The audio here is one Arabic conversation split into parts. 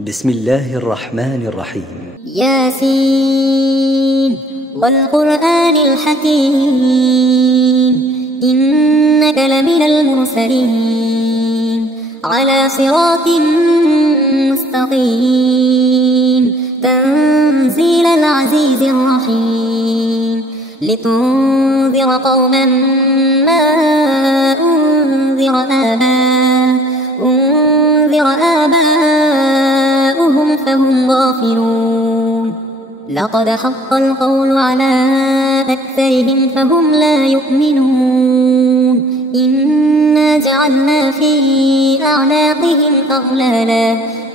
بسم الله الرحمن الرحيم. ياسين والقرآن الحكيم إنك لمن المرسلين على صراط مستقيم تنزيل العزيز الرحيم لتنذر قوما ما أنذر آباؤهم فهم غافلون. لقد حق القول على أكثرهم فهم لا يؤمنون. إنا جعلنا في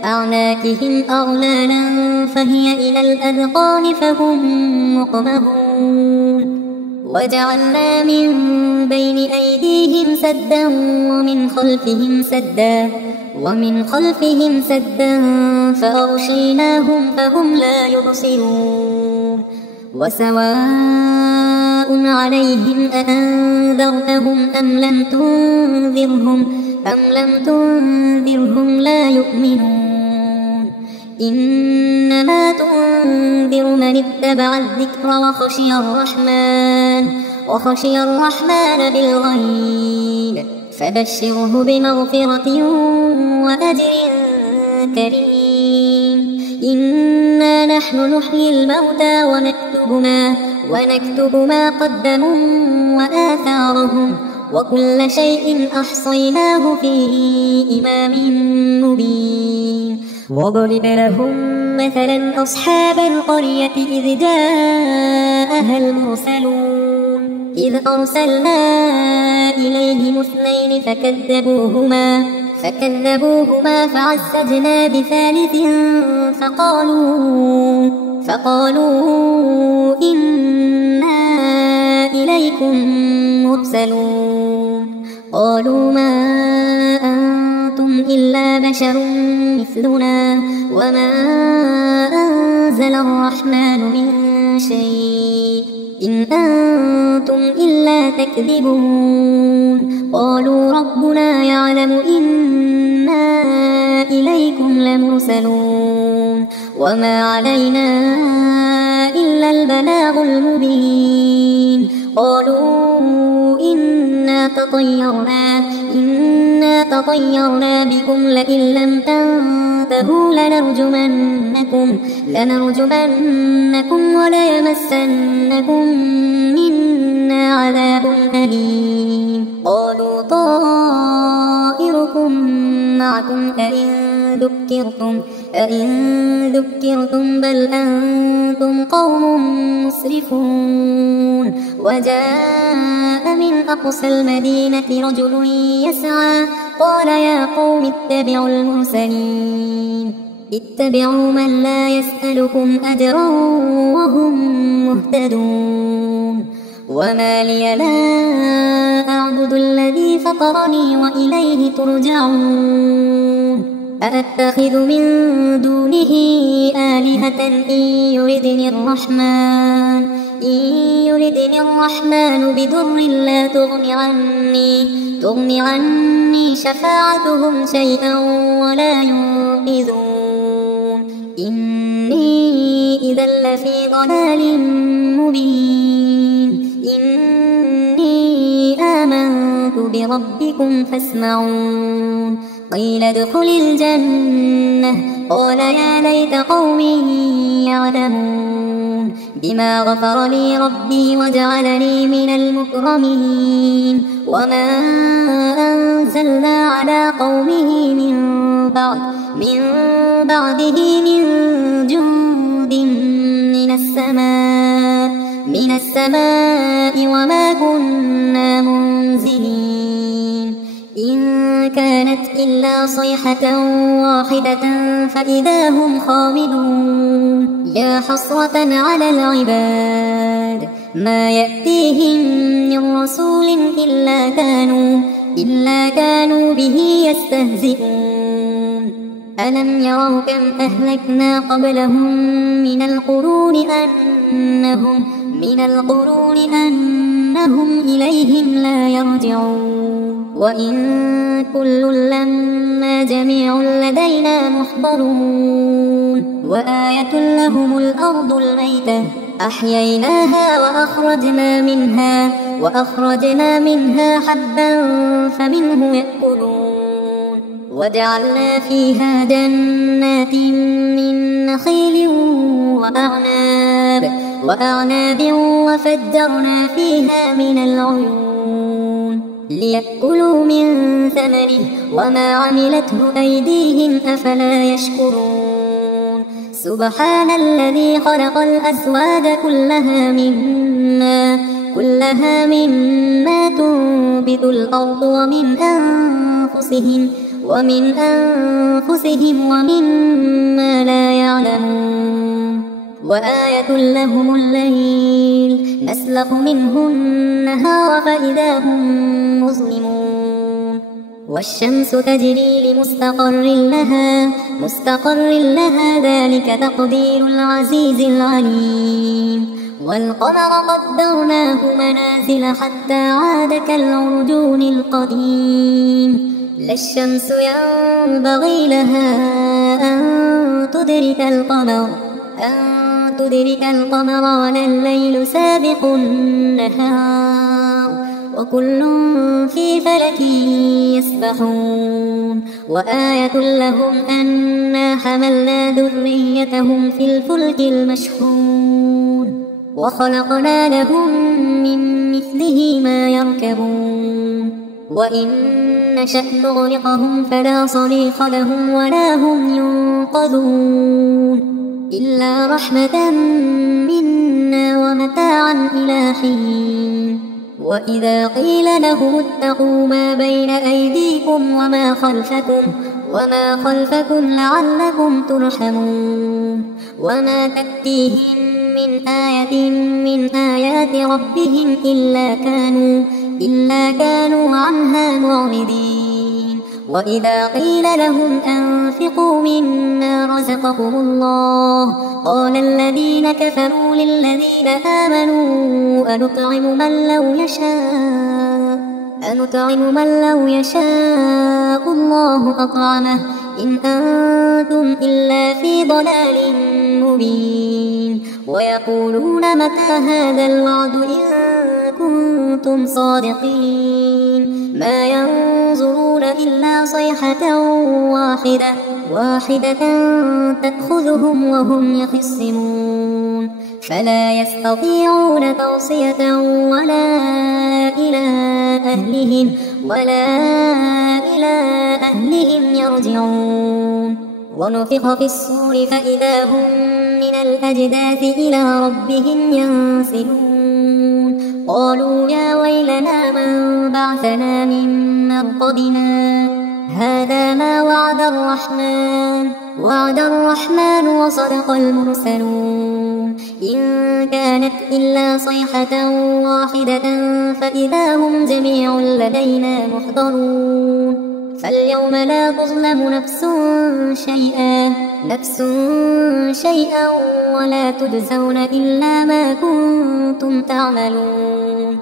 أعناقهم أغلالا فهي إلى الأذقان فهم مقمحون. وجعلنا من بين أيديهم سدا ومن خلفهم سدا فأغشيناهم فهم لا يبصرون. وسواء عليهم أأنذرتهم أم لم تنذرهم لا يؤمنون. إنما تنذر من اتبع الذكر وخشي الرحمن بالغيب فبشره بمغفرة وأجر كريم. إنا نحن نحيي الموتى ونكتب ما قدموا وآثارهم وكل شيء أحصيناه في إمام مبين. واضرب لهم مثلا أصحاب القرية إذ جاءها المرسلون إذ أرسلنا إليهم اثنين فكذبوهما فعززنا بثالث فقالوا إنا إليكم مرسلون. قالوا ما أنتم إلا بشر مثلنا وما أنزل الرحمن من شيء إن أنتم إلا تكذبون. قالوا ربنا يعلم إنا إليكم لمرسلون وما علينا إلا البلاغ المبين. قالوا إنا تطيرنا بكم لئن لم تنتهوا لنرجمنكم وليمسنكم منا عذاب أليم. قالوا طائركم معكم أئن ذكرتم بل أنتم قوم مسرفون. وجاء من أقصى المدينة رجل يسعى قال يا قوم اتبعوا المرسلين اتبعوا من لا يسألكم أجرا وهم مهتدون. وما لي لا أعبد الذي فطرني وإليه ترجعون. أأتخذ من دونه آلهة إن يردني الرحمن بضر لا تغن عني شفاعتهم شيئا ولا ينقذون. إني إذا لفي ضلال مبين. إني آمنت بربكم فاسمعون. قيل ادخل الجنة قال يا ليت قومي يعلمون بما غفر لي ربي وجعلني من المكرمين. وما أنزلنا على قومه من بعده من جند من السماء وما كنا منزلين. إن كانت إلا صيحة واحدة فإذا هم خامدون. يا حسرة على العباد ما يأتيهم من رسول إلا كانوا به يستهزئون. ألم يروا كم أهلكنا قبلهم من القرون أنهم إليهم لا يرجعون. وإن كل لما جميع لدينا محضرون وآية لهم الأرض الميتة أحييناها وأخرجنا منها حبا فمنه يأكلون وجعلنا فيها جنات من نخيل وأعناب وفجرنا فيها من العيون ليأكلوا من ثمره وما عملته أيديهم أفلا يشكرون سبحان الذي خلق الأزواج كلها مما تنبت الأرض ومن أنفسهم ومما لا يعلمون وآية لهم الليل نسلخ منه النهار فإذا هم مظلمون والشمس تجري لمستقر لها ذلك تقدير العزيز العليم والقمر قدرناه منازل حتى عاد كالعرجون القديم لا الشمس ينبغي لها أن تدرك القمر ولا الليل سابق النهار وكل في فلك يسبحون وآية لهم أنا حملنا ذريتهم في الفلك المشحون وخلقنا لهم من مثله ما يركبون وإن نشأ نغرقهم فلا صريخ لهم ولا هم ينقذون إلا رحمة منا ومتاعا إلى حين وإذا قيل لهم اتقوا ما بين أيديكم وما خلفكم لعلكم ترحمون وما تأتيهم من آية من آيات ربهم إلا كانوا عنها معرضين وإذا قيل لهم أنفقوا مما رزقكم الله قال الذين كفروا للذين آمنوا أنطعم من لو يشاء الله أطعمه إن أنتم إلا في ضلال مبين ويقولون متى هذا الوعد إن كنتم صادقين ما ينظرون إلا صيحة واحدة تأخذهم وهم يخصمون فلا يستطيعون توصية ولا إلى أهلهم يرجعون ونفخ في الصور فإذا هم من الأجداث إلى ربهم ينسلون قالوا يا ويلنا من بعثنا من مرقدنا هذا ما وعد الرحمن وصدق المرسلون إن كانت إلا صيحة واحدة فإذا هم جميع لدينا محضرون فاليوم لا تظلم نفس شيئا ولا تجزون إلا ما كنتم تعملون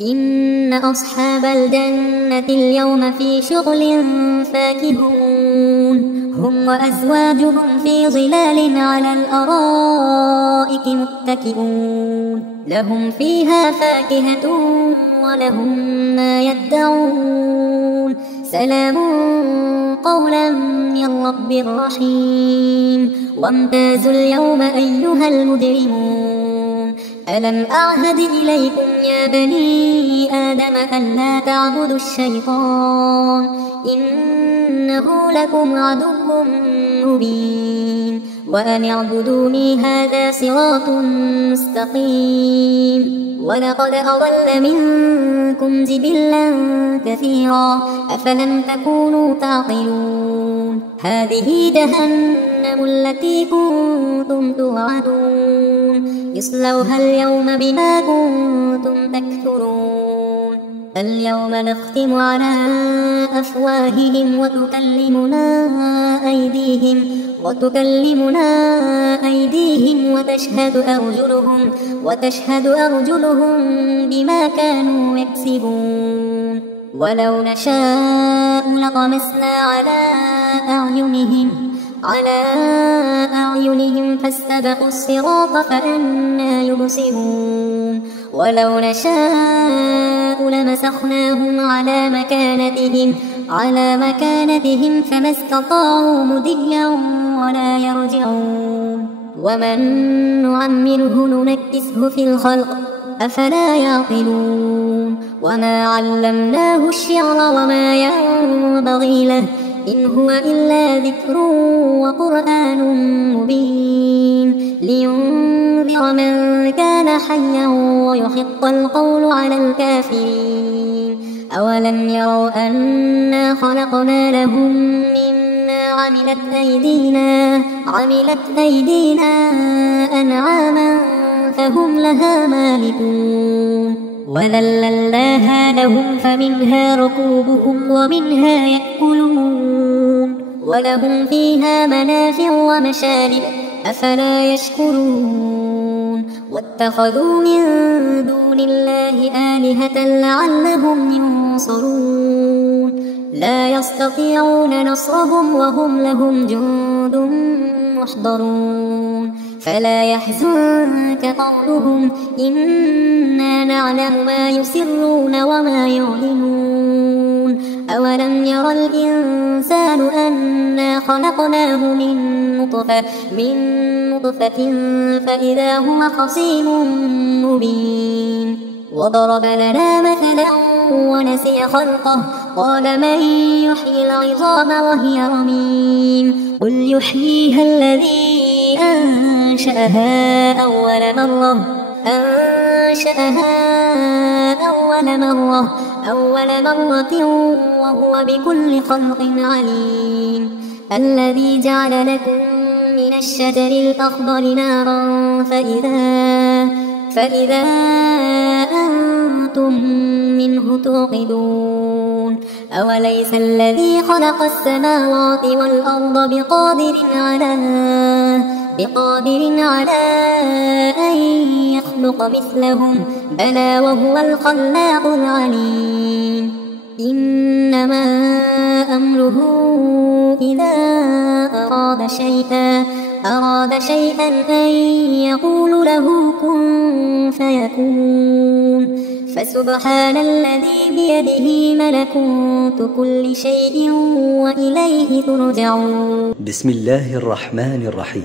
إن أصحاب الجنة اليوم في شغل فاكهون هم وأزواجهم في ظلال على الأرائك متكئون لهم فيها فاكهة ولهم ما يدعون سلام قولا من رب رحيم وامتازوا اليوم أيها المجرمون ألم أعهد إليكم يا بني آدم أن لا تعبدوا الشيطان إنه لكم عدو مبين وأن اعبدوني هذا صراط مستقيم ولقد أضل منكم جبلا كثيرا أفلم تكونوا تعقلون هذه جهنم التي كنتم توعدون اصلوها اليوم بما كنتم تكفرون اليوم نختم على أفواههم وتكلمنا أيديهم وتشهد أرجلهم بما كانوا يكسبون ولو نشاء لطمسنا على أعينهم فاستبقوا الصراط فأنى يبصرون ولو نشاء لمسخناهم على مكانتهم فما استطاعوا مضيا ولا يرجعون ومن نعمره ننكسه في الخلق أفلا يعقلون وما علمناه الشعر وما ينبغي له إن هو إلا ذكر وقرآن مبين لينذر من كان حيا ويحق القول على الكافرين أولم يروا أنا خلقنا لهم مما عملت أيدينا أنعاما فهم لها مالكون وذللناها لهم فمنها ركوبهم ومنها يأكلون ولهم فيها منافع ومشارب أفلا يشكرون واتخذوا من دون الله آلهة لعلهم ينصرون لا يستطيعون نصرهم وهم لهم جند محضرون فلا يحزنك قولهم إنا نعلم ما يسرون وما يعلنون أولم ير الإنسان أنا خلقناه من نطفة فإذا هو خصيم مبين وضرب لنا مثلا ونسي خلقه قال من يحيي العظام وهي رميم قل يحييها الذي أنشأها أول مرة وهو بكل خلق عليم الذي جعل لكم من الشجر الأخضر نارا فإذا أنتم منه توقدون أوليس الذي خلق السماوات والأرض بقادر على أن يخلق مثلهم بلى وهو الخلاق العليم إنما أمره إذا أراد شيئا أن يقول له كن فيكون فسبحان الذي بيده ملكوت كل شيء وإليه ترجعون بسم الله الرحمن الرحيم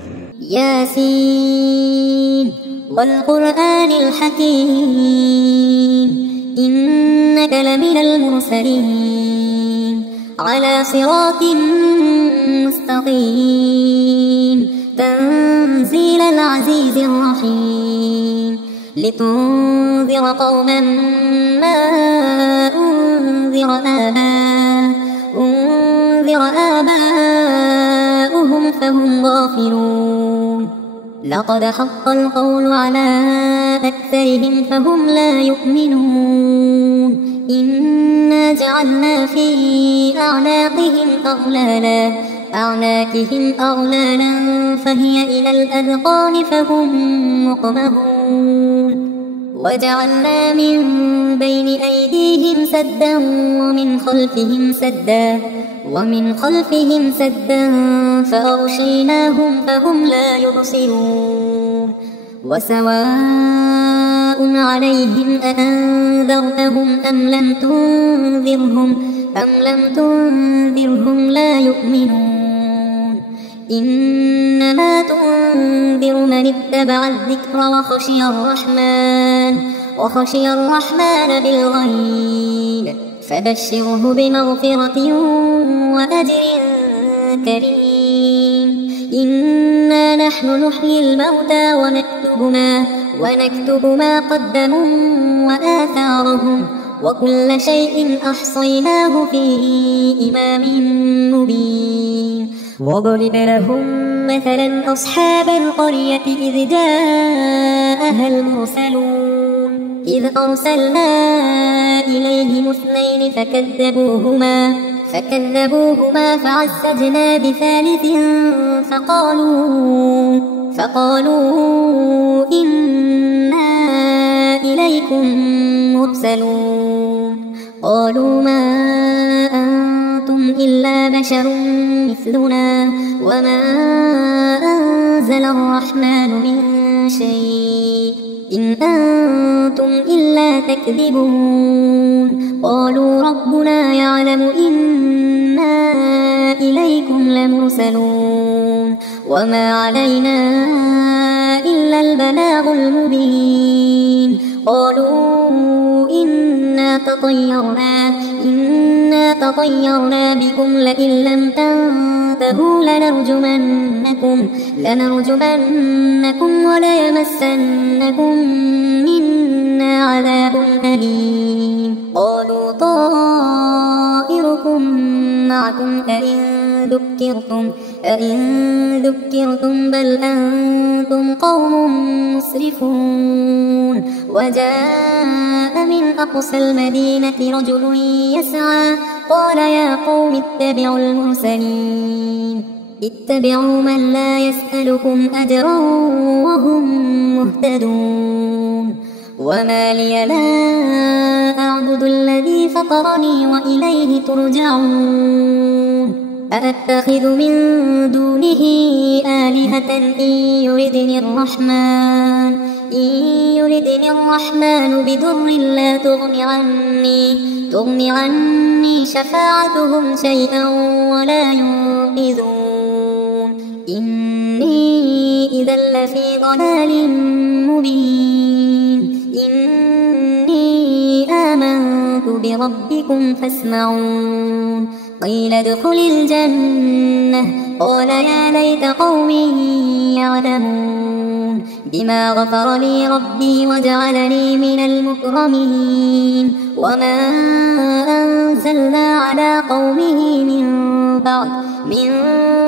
ياسين والقرآن الحكيم إنك لمن المرسلين على صراط مستقيم تنزيل العزيز الرحيم لتنذر قوما ما أنذر آباؤهم فهم غافلون لقد حق القول على أكثرهم فهم لا يؤمنون إنا جعلنا في أعناقهم أغلالا فهي إلى الأذقان فهم مقمحون وجعلنا من بين أيديهم سدا ومن خلفهم سدا فأغشيناهم فهم لا يبصرون وسواء عليهم أأنذرتهم أم لم تنذرهم لا يؤمنون إنما تنذر من اتبع الذكر وخشي الرحمن بالغيب فبشره بمغفرة وأجر كريم إنا نحن نحيي الموتى ونكتب ما قدموا وآثارهم وكل شيء أحصيناه في إمام مبين واضرب لهم مثلا أصحاب القرية إذ جاءها المرسلون إذ أرسلنا إليهم اثنين فكذبوهما فعززنا بثالث فقالوا إنا إليكم مرسلون قالوا ما بشر مثلنا وما أنزل الرحمن من شيء إن أنتم إلا تكذبون قالوا ربنا يعلم إنا إليكم لمرسلون وما علينا إلا البلاغ المبين قالوا إنا تطيرنا بكم لئن لم تنتهوا لنرجمنكم وليمسنكم منا عذاب أليم قالوا طائركم معكم أئن ذكرتم بل أنتم قوم مسرفون وجاء من أقصى المدينة رجل يسعى قال يا قوم اتبعوا المرسلين اتبعوا من لا يسألكم أجرا وهم مهتدون وما لي لا أعبد الذي فطرني وإليه ترجعون أأتخذ من دونه آلهة إن يردني الرحمن بضر لا تغن عني شفاعتهم شيئا ولا ينقذون إني إذا لفي ضلال مبين إني آمنت بربكم فاسمعون قيل ادخل الجنة قال يا ليت قومي يعلمون بما غفر لي ربي وجعلني من المكرمين وما أنزلنا على قومه من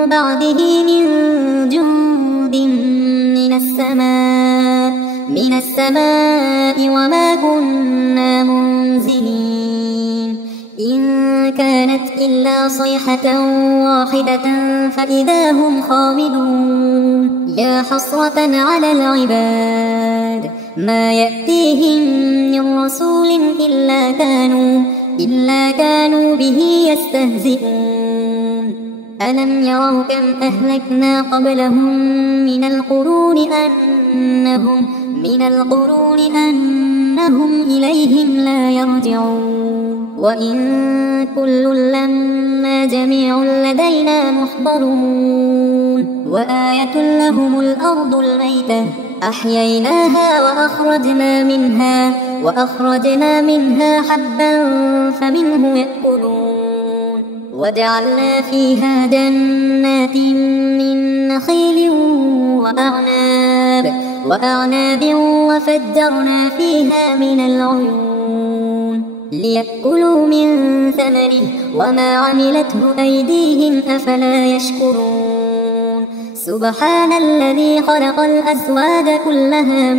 بعده من جند من السماء وما كنا منزلين إن كانت إلا صيحة واحدة فإذا هم خامدون يا حسرة على العباد ما يأتيهم من رسول إلا كانوا به يستهزئون ألم يروا كم أهلكنا قبلهم من القرون أنهم إليهم لا يرجعون وإن كل لما جميع لدينا محضرون وآية لهم الأرض الميتة أحييناها وأخرجنا منها حبا فمنه يأكلون وجعلنا فيها جنات من نخيل وأعناب وفجرنا فيها من العيون ليأكلوا من ثمره وما عملته أيديهم أفلا يشكرون سبحان الذي خلق الأزواج كلها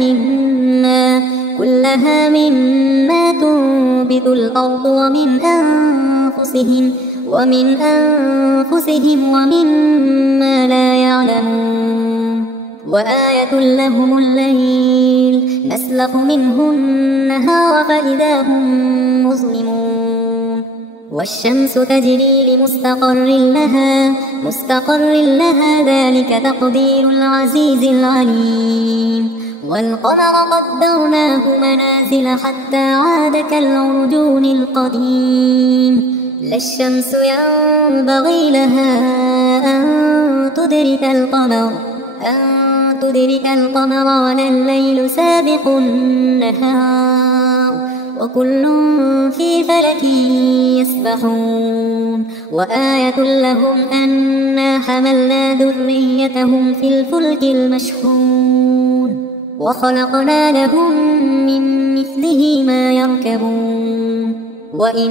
مما تنبت الأرض ومن أنفسهم ومما لا يعلمون وآية لهم الليل نسلخ منه النهار فإذا هم مظلمون والشمس تجري مستقر لها ذلك تقدير العزيز العليم والقمر قدرناه منازل حتى عاد كالعرجون القديم لا الشمس ينبغي لها أن تدرك القمر ولا الليل سابق النهار وكل في فلك يسبحون وآية لهم أنا حملنا ذريتهم في الفلك المشحون وخلقنا لهم من مثله ما يركبون وإن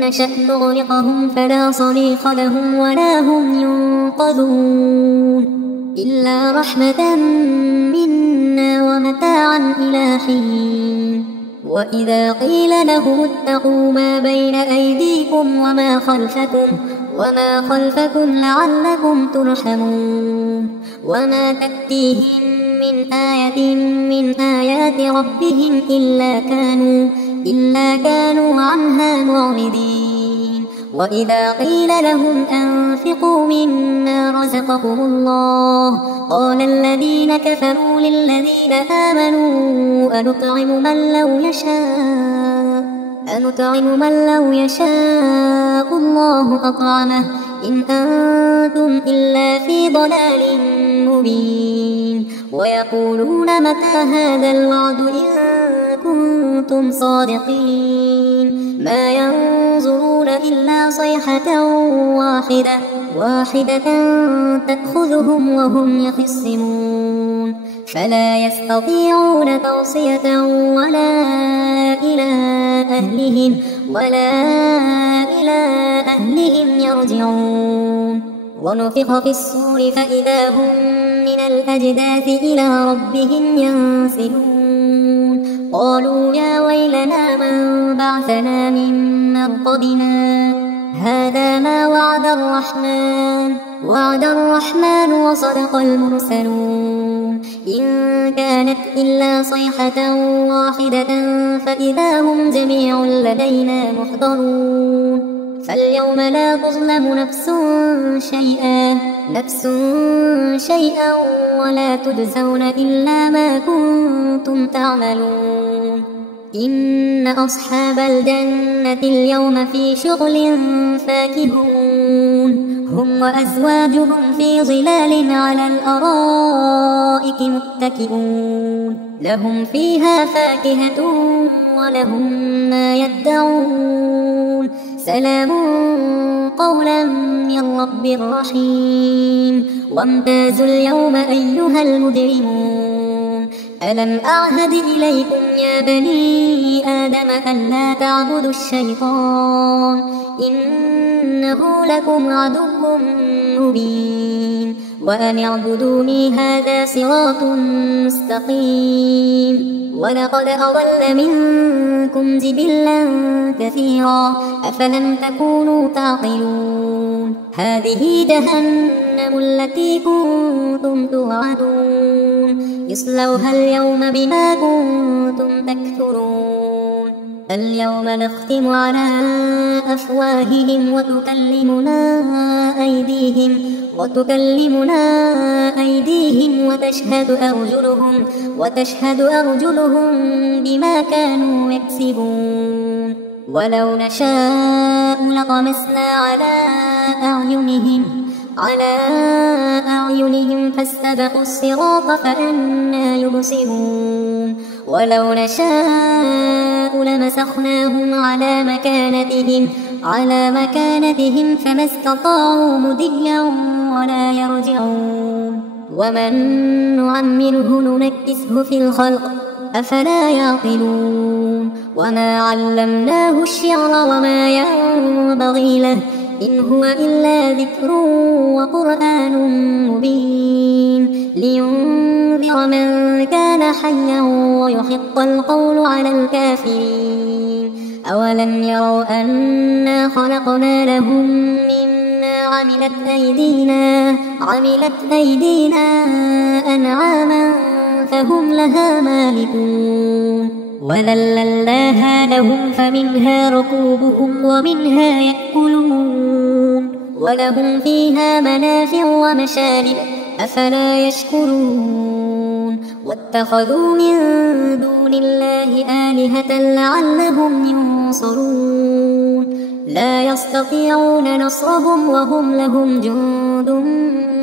نشأ نغرقهم فلا صريخ لهم ولا هم ينقذون إلا رحمة منا ومتاعا إلى حين وإذا قيل لهم اتقوا ما بين أيديكم وما خلفكم لعلكم ترحمون وما تأتيهم من آية من آيات ربهم إلا كانوا عنها معرضين وإذا قيل لهم أنفقوا مما رزقكم الله قال الذين كفروا للذين آمنوا أنطعم من لو يشاء الله أطعمه إن أنتم إلا في ضلال مبين ويقولون متى هذا الوعد إن كنتم صادقين ما ينظرون إلا صيحة واحدة تأخذهم وهم يخصمون فلا يستطيعون توصية ولا إلى أهلهم يرجعون ونفخ في الصور فإذا هم من الأجداث إلى ربهم ينسلون قالوا يا ويلنا من بعثنا من مرقدنا هذا ما وعد الرحمن وصدق المرسلون إن كانت إلا صيحة واحدة فإذا هم جميع لدينا محضرون فاليوم لا تظلم نفس شيئا ولا تجزون إلا ما كنتم تعملون إن أصحاب الجنة اليوم في شغل فاكهون هم وأزواجهم في ظلال على الأرائك متكئون لهم فيها فاكهة ولهم ما يدعون سلام قولا من رب رحيم وامتازوا اليوم أيها المجرمون ألم أعهد إليكم يا بني آدم أن لا تعبدوا الشيطان إنه لكم عدو مبين وأن اعبدوني هذا صراط مستقيم ولقد أضل منكم جبلا كثيرا أفلم تكونوا تعقلون هذه جهنم التي كنتم توعدون اصلوها اليوم بما كنتم تكفرون اليوم نختم على أفواههم وتكلمنا أيديهم وتشهد أرجلهم بما كانوا يكسبون ولو نشاء لطمسنا على أعينهم فاستبقوا الصراط فأنى يبصرون ولو نشاء لمسخناهم على مكانتهم فما استطاعوا مضيا ولا يرجعون ومن نعمره ننكسه في الخلق أفلا يعقلون وما علمناه الشعر وما ينبغي له إن هو إلا ذكر وقرآن مبين لينذر من كان حيا ويحق القول على الكافرين أولم يروا أنا خلقنا لهم مما عملت أيدينا أنعاما فهم لها مالكون وذللناها لهم فمنها ركوبهم ومنها يأكلون ولهم فيها منافع ومشارب أفلا يشكرون واتخذوا من دون الله آلهة لعلهم ينصرون لا يستطيعون نصرهم وهم لهم جند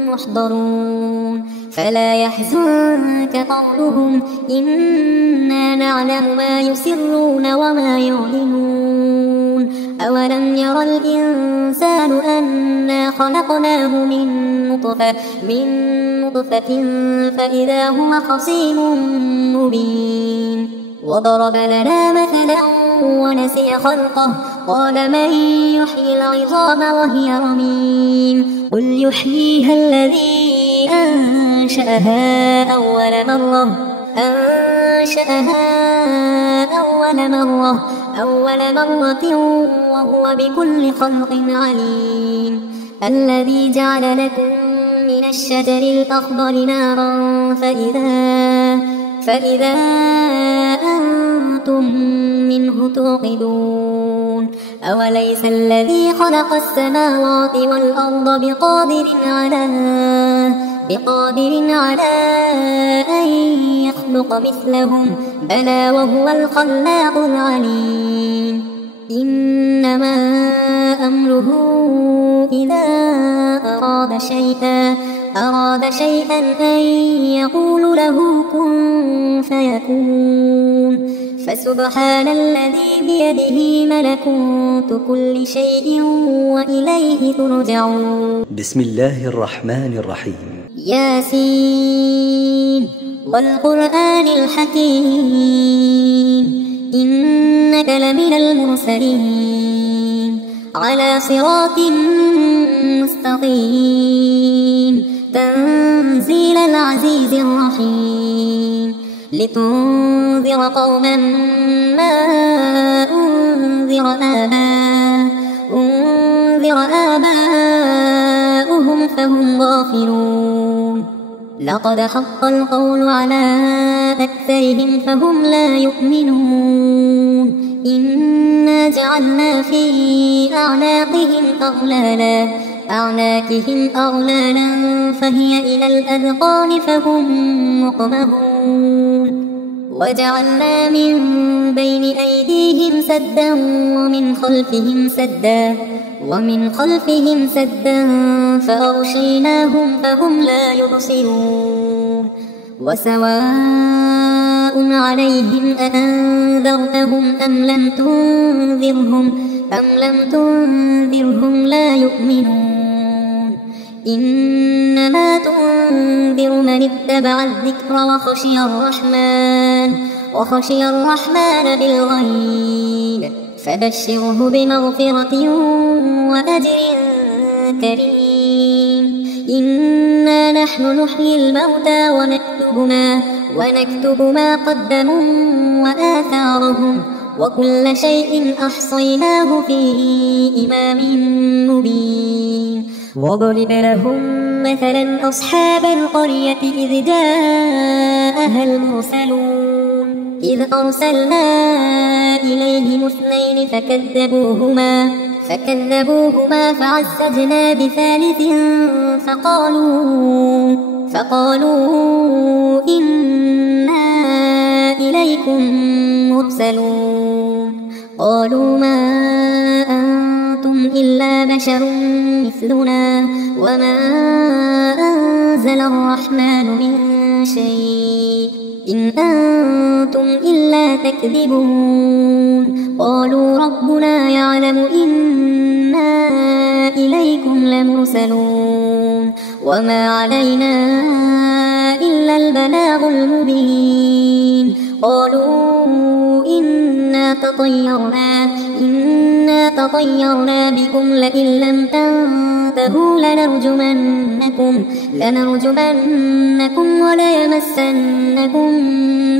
محضرون فلا يحزنك قولهم إنا نعلم ما يسرون وما يعلنون أولم ير الإنسان أنا خلقناه من نطفة فإذا هو خصيم مبين وضرب لنا مثلا ونسي خلقه قال من يحيي العظام وهي رميم قل يحييها الذي أنشأها أول مرة وهو بكل خلق عليم الذي جعل لكم من الشجر الأخضر نارا فإذا أنتم منه توقدون أوليس الذي خلق السماوات والأرض بقادر على أن يخلق مثلهم بلى وهو الخلاق العليم إنما أمره إذا أراد شيئا أن يقول له كن فيكون فسبحان الذي بيده ملكوت كل شيء وإليه ترجعون. بسم الله الرحمن الرحيم. ياسين والقرآن الحكيم إنك لمن المرسلين على صراط مستقيم تنزيل العزيز الرحيم لتنذر قوما ما أنذر آباؤهم فهم غافلون لقد حق القول على أكثرهم فهم لا يؤمنون إنا جعلنا في أعناقهم أغلالا فهي إلى الأذقان فهم مقمحون وجعلنا من بين أيديهم سدا ومن خلفهم سدا فأغشيناهم فهم لا يبصرون وسواء عليهم أأنذرتهم أم لم تنذرهم لا يؤمنون إنما تنذر من اتبع الذكر وخشي الرحمن بالغيب فبشره بمغفرة وأجر كريم إنا نحن نحيي الموتى ونكتب ما قدموا وآثارهم وكل شيء أحصيناه في إمام مبين واضرب لهم مثلا أصحاب القرية إذ جاءها المرسلون إذ أرسلنا إليهم 2 فكذبوهما فعززنا بثالث فقالوا إنا إليكم مرسلون قالوا ما أنتم إلا بشر مثلنا وما أنزل الرحمن من شيء إن أنتم إلا تكذبون قالوا ربنا يعلم إنا إليكم لمرسلون وما علينا إلا البلاغ المبين قالوا إنا تطيرنا بكم لئن لم تنتهوا لنرجمنكم وليمسنكم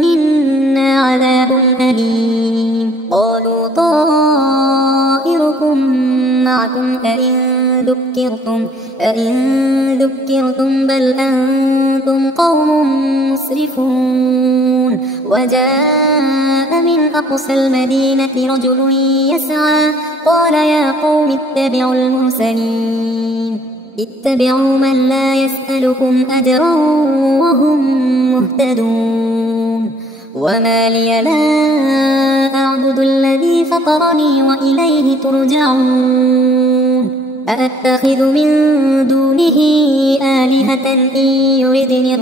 منا عذاب أليم قالوا طائركم معكم أئن ذكرتم بل أنتم قوم مسرفون وجاء من أقصى المدينة رجل يسعى قال يا قوم اتبعوا المرسلين اتبعوا من لا يسألكم أجرا وهم مهتدون وما لي لا أعبد الذي فطرني وإليه ترجعون أأتخذ من دونه آلهة إن يردني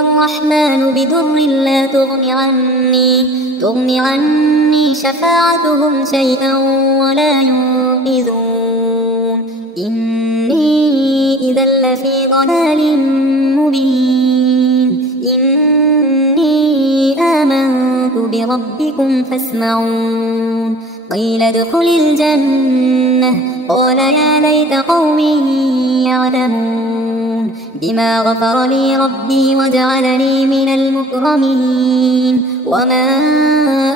الرحمن بضر لا تغن عني شفاعتهم شيئا ولا ينقذون إني إذا لفي ضلال مبين إني آمنت بربكم فاسمعون قيل ادخل الجنة قال يا ليت قومي يعلمون بما غفر لي ربي وجعلني من المكرمين وما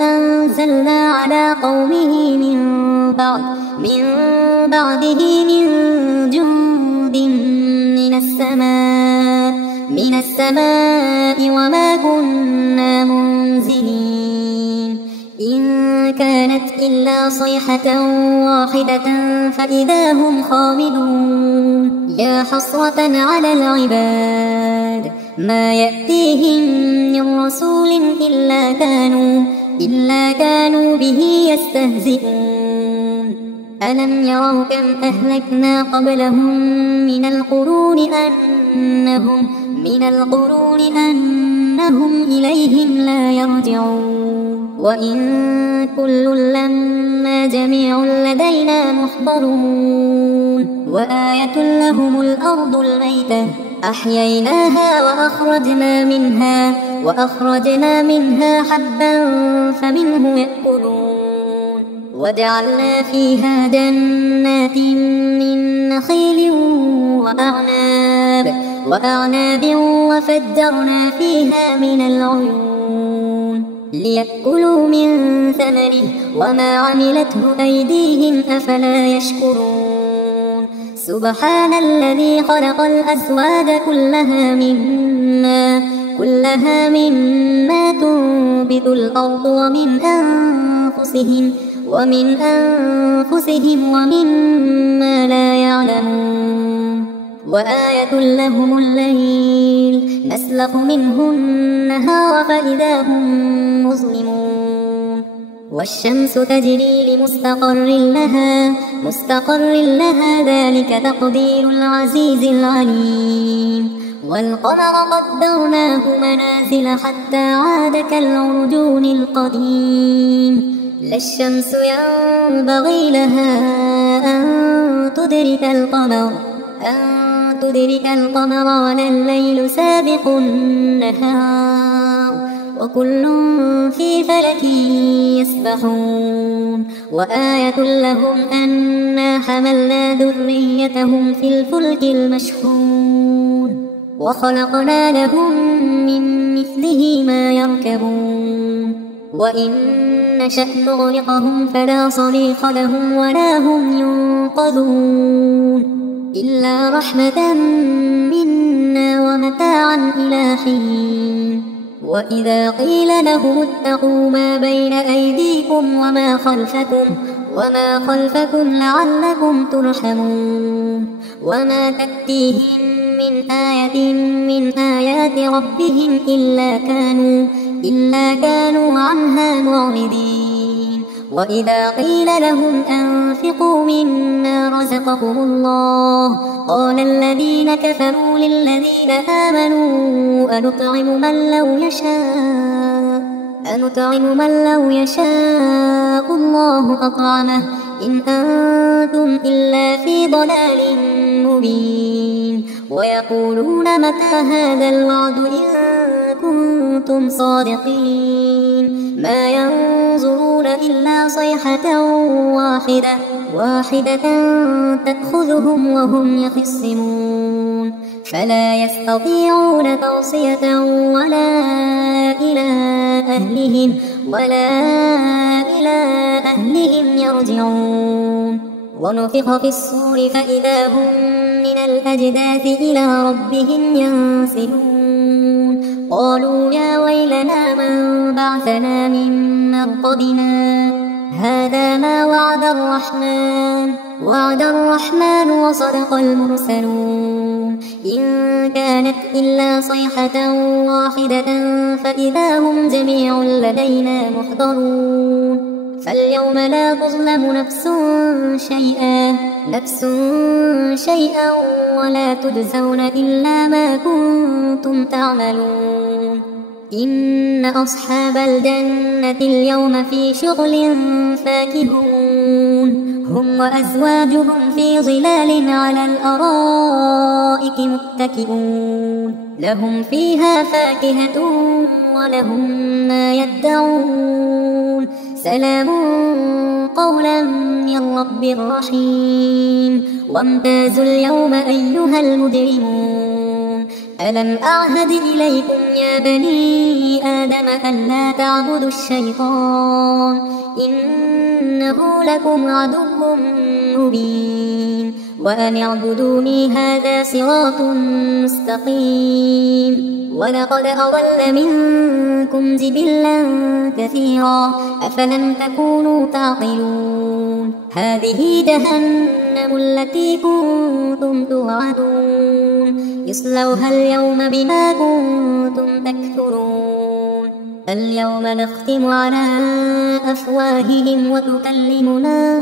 أنزلنا على قومه من بعده من جند من السماء وما كنا منزلين إن كان إلا صيحة واحدة فإذا هم خامدون يا حسرة على العباد ما يأتيهم من رسول إلا كانوا به يستهزئون ألم يروا كم أهلكنا قبلهم من القرون أنهم إليهم لا يرجعون وإن كل لما جميع لدينا محضرون وآية لهم الأرض الميتة أحييناها وأخرجنا منها حبا فمنه يأكلون وجعلنا فيها جنات من نخيل وأعناب وفجرنا فيها من العيون ليأكلوا من ثمره وما عملته أيديهم أفلا يشكرون سبحان الذي خلق الأزواج كلها مما تنبت الأرض ومن أنفسهم ومما لا يعلمون وآية لهم الليل نسلخ منه النهار فإذا هم مظلمون والشمس تجري لمستقر لها ذلك تقدير العزيز العليم والقمر قدرناه منازل حتى عاد كالعرجون القديم لا الشمس ينبغي لها أن تدرك القمر ولا الليل سابق النهار وكل في فلك يسبحون وآية لهم أنا حملنا ذريتهم في الفلك المشحون وخلقنا لهم من مثله ما يركبون وإن نشأ نغرقهم فلا صريخ لهم ولا هم ينقذون إلا رحمة منا ومتاعا إلى حين وإذا قيل لهم اتقوا ما بين أيديكم وما خلفكم لعلكم ترحمون وما تأتيهم من آية من آيات ربهم إلا كانوا عنها معرضين وإذا قيل لهم أنفقوا مما رزقكم الله قال الذين كفروا للذين آمنوا أنطعم من لو يشاء الله أطعمه إن أنتم إلا في ضلال مبين ويقولون متى هذا الوعد إن كنتم صادقين ما ينظرون إلا صيحة واحدة تأخذهم وهم يخصمون فلا يستطيعون توصية ولا إلى أهلهم يرجعون ونفخ في الصور فإذا هم من الأجداث إلى ربهم ينسلون قالوا يا ويلنا من بعثنا من مرقدنا هذا ما وعد الرحمن وصدق المرسلون إن كانت إلا صيحة واحدة فإذا هم جميع لدينا محضرون فاليوم لا تظلم نفس شيئا ولا تجزون إلا ما كنتم تعملون إن أصحاب الجنة اليوم في شغل فاكهون هم وأزواجهم في ظلال على الأرائك متكئون لهم فيها فاكهة ولهم ما يدعون سلام قولا من رب رحيم وامتازوا اليوم أيها المجرمون ألم أعهد إليكم يا بني آدم أن لا تعبدوا الشيطان إنه لكم عدو مبين وأن اعبدوني هذا صراط مستقيم. ولقد أضل منكم جبلا كثيرا أفلم تكونوا تعقلون. هذه جهنم التي كنتم توعدون اصلوها اليوم بما كنتم تكفرون. اليوم نختم على أفواههم وتكلمنا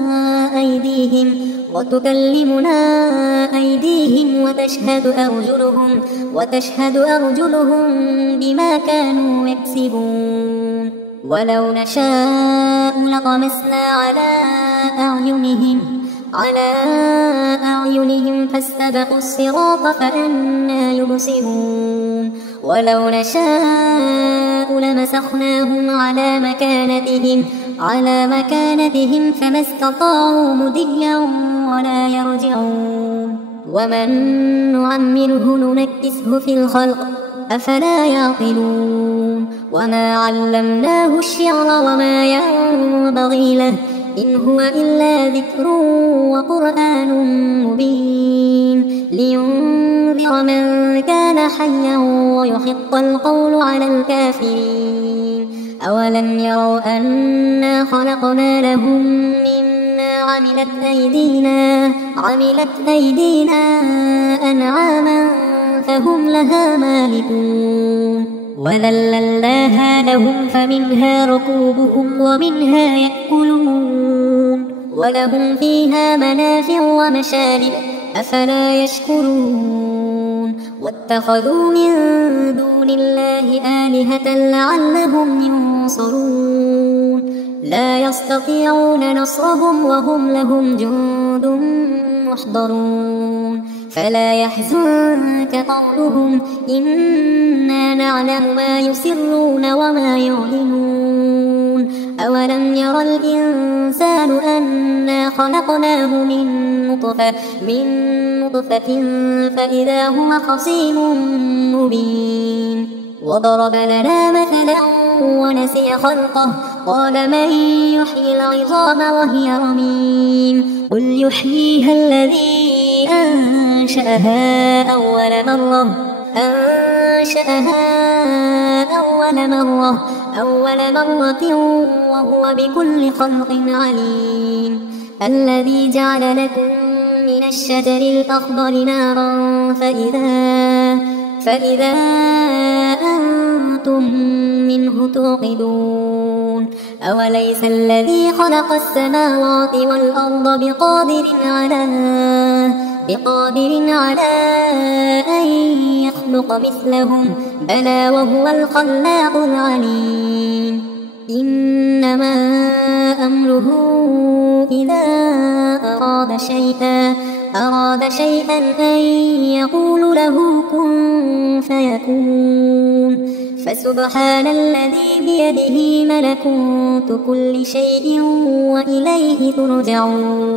أيديهم وتشهد أرجلهم بما كانوا يكسبون. ولو نشاء لطمسنا على أعينهم فاستبقوا الصراط فأنى يبصرون. ولو نشاء لمسخناهم على مكانتهم فما استطاعوا مضيا ولا يرجعون. ومن نعمره ننكسه في الخلق أفلا يعقلون. وما علمناه الشعر وما ينبغي له إن هو إلا ذكر وقرآن مبين لينذر من كان حيا ويحق القول على الكافرين. أولم يروا أنا خلقنا لهم مما عملت أيدينا أنعاما فهم لها مالكون. وذللناها لهم فمنها ركوبهم ومنها يأكلون ولهم فيها منافع ومشارب أفلا يشكرون. واتخذوا من دون الله آلهة لعلهم ينصرون لا يستطيعون نصرهم وهم لهم جند محضرون. فلا يحزنك قولهم إنا نعلم ما يسرون وما يعلنون. أولم ير الإنسان أنا خلقناه من نطفة فإذا هو خصيم مبين. وضرب لنا مثلا ونسي خلقه قال من يحيي العظام وهي رميم قل يحييها الذي أنشأها أول مرة وهو بكل خلق عليم. الذي جعل لكم من الشجر الأخضر نارا فإذا أنتم منه توقدون. أوليس الذي خلق السماوات والأرض بقادر على أن يخلق مثلهم بلى وهو الخلاق العليم. إنما أمره إذا أراد شيئا أن يقول له كن فيكون. فسبحان الذي بيده ملكوت كل شيء وإليه ترجعون.